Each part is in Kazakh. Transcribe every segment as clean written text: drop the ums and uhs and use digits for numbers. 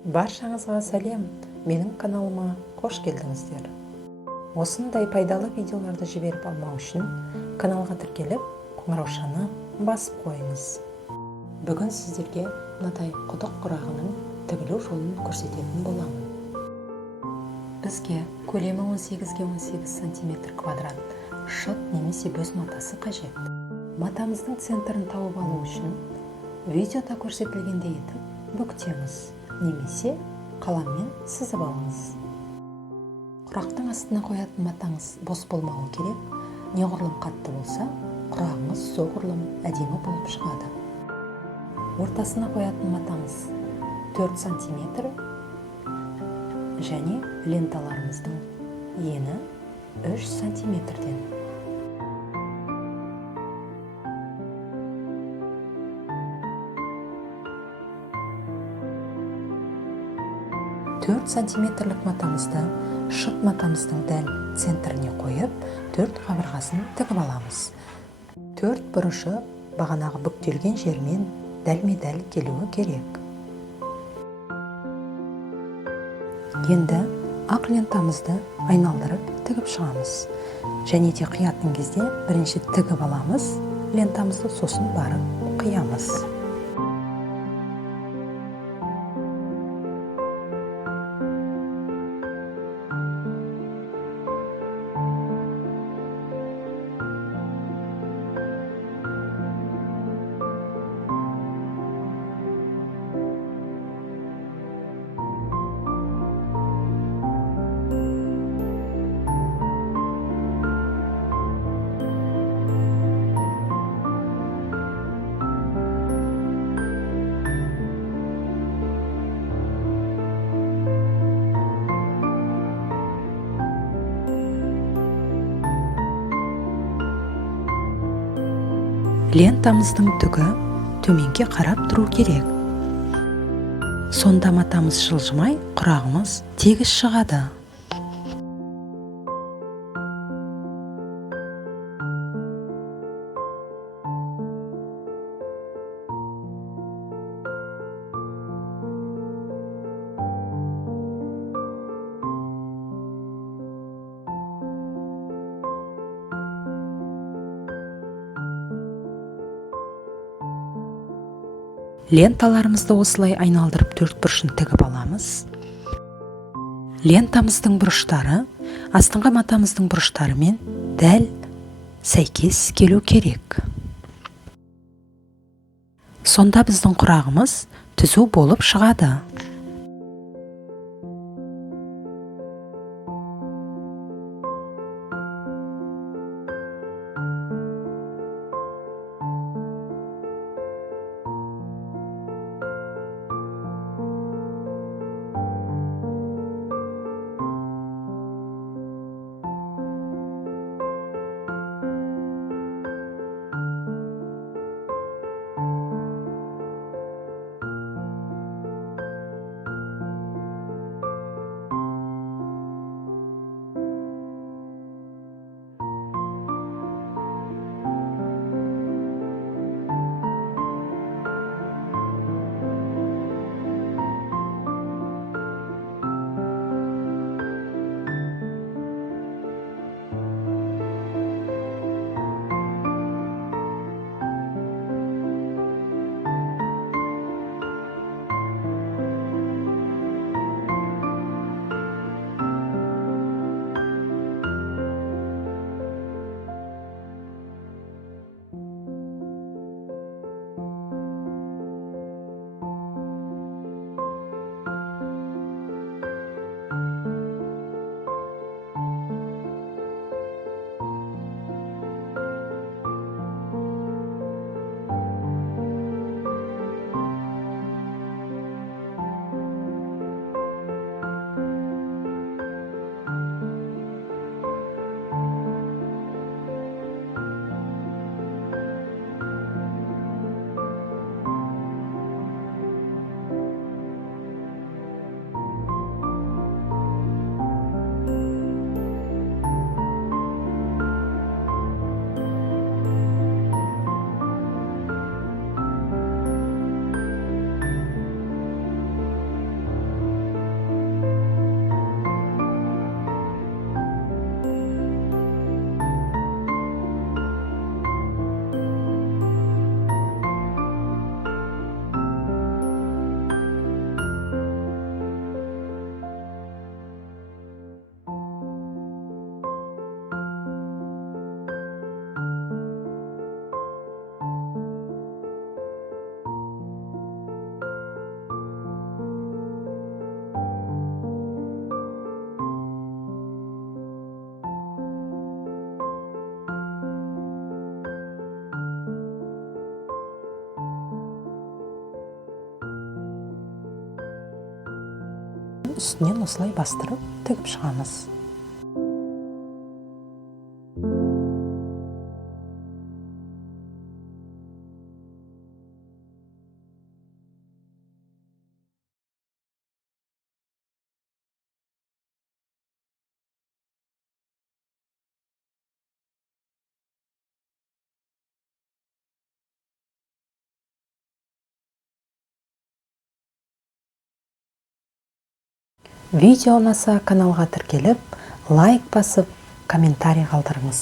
Баршаңызға сәлем, менің каналыма қош келдіңіздер. Осындай пайдалы видеоларды жіберіп алмау үшін каналға тіркеліп, қоңыраушаны басып қойыңыз. Бүгін сіздерге мынадай құдық құрағының тігілу жолын көрсететін боламын. Бізге көлемі 18-18 см квадрат шыт немесе бөз матасы қажет. Матамыздың центрін тауып алу үшін видеода көрсетілгендей етіп бүктеңіз немесе қаламмен сызып алыңыз. Құрақтың астына қоятын матаңыз бос болмауы керек. Неғұрлым қатты болса, құрағыңыз соғұрлым әдемі болып шығады. Ортасына қоятын матаңыз 4 см және ленталарымыздың ені 3 см-ден. Төрт сантиметрлік матамызды шыт матамыздың дәл центріне қойып, 4 қабырғасын тігіп аламыз. 4 бұрышы бағанағы бүктелген жермен дәлме-дәл келуі керек. Енді ақ лентамызды айналдырып тігіп шығамыз. Және де қиятын кезде бірінші тігіп аламыз, лентамызды сосын барып қиямыз. Лентамыздың түгі төменге қарап тұру керек. Сонда матамыз жылжымай, құрағымыз тегіс шығады. Ленталарымызды осылай айналдырып 4 бұрышын тігіп аламыз. Лентамыздың бұрыштары астыңғы матамыздың бұрыштарымен дәл сәйкес келу керек. Сонда біздің құрағымыз түзу болып шығады. үстінен осылай бастырып тігіп шығамыз. Видео ұнаса каналға тіркеліп, лайк басып, комментарий қалдырыңыз.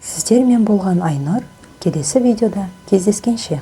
Сіздермен болған Айнұр, келесі видеода кездескенше.